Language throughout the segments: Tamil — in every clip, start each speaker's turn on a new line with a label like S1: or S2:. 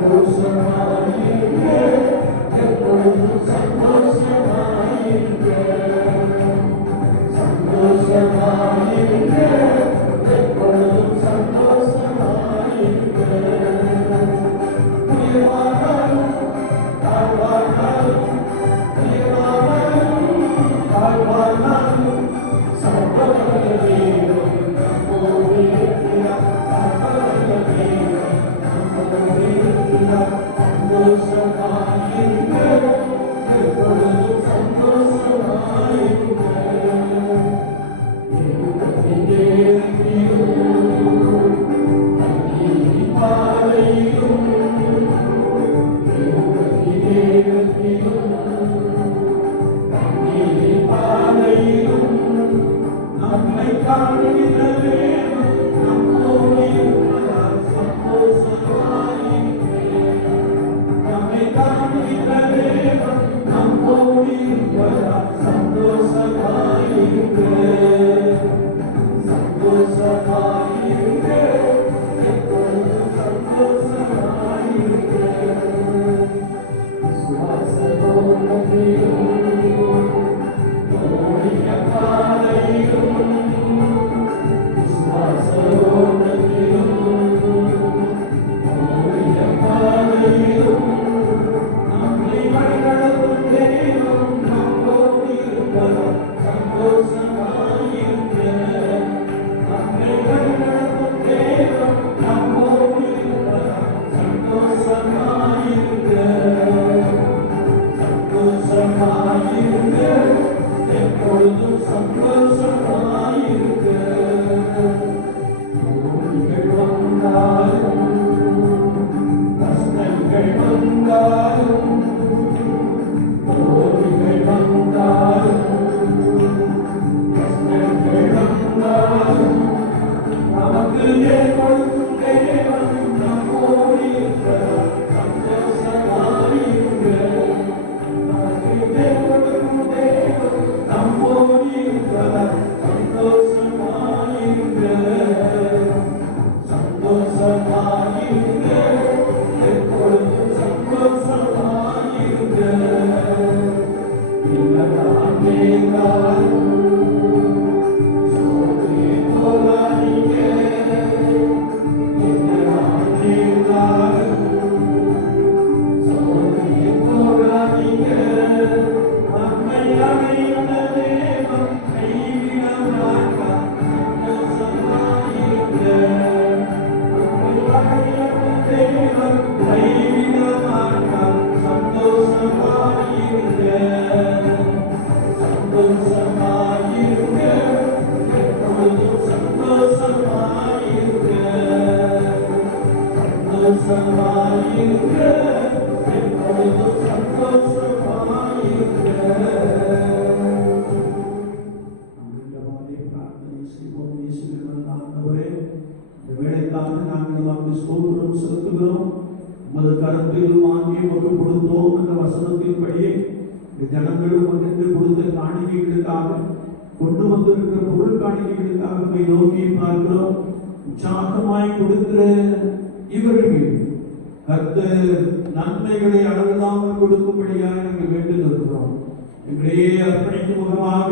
S1: Thank you. பொருள் காணிக்கைகளுக்காக நம்மை நோக்கி பார்க்கிறோம் உற்சாகமாய் கொடுக்கிற இவர்கள் மீது. கர்த்தர் நன்மைகளை அளவில்லாமல் கொடுக்கும்படியாக நாங்கள் வேண்டு நிற்கிறோம் எங்களையே அர்ப்பணிக்கும் முகமாக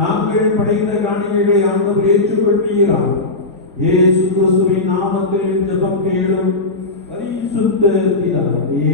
S1: நாங்கள் படைத்த காணிக்கைகளை ஆண்டவர் ஏற்றுக்கொள்வீரார் இயேசு கிறிஸ்துவின் நாமத்தில் ஜெபம் கேளும் பரிசுத்த பிதாவே.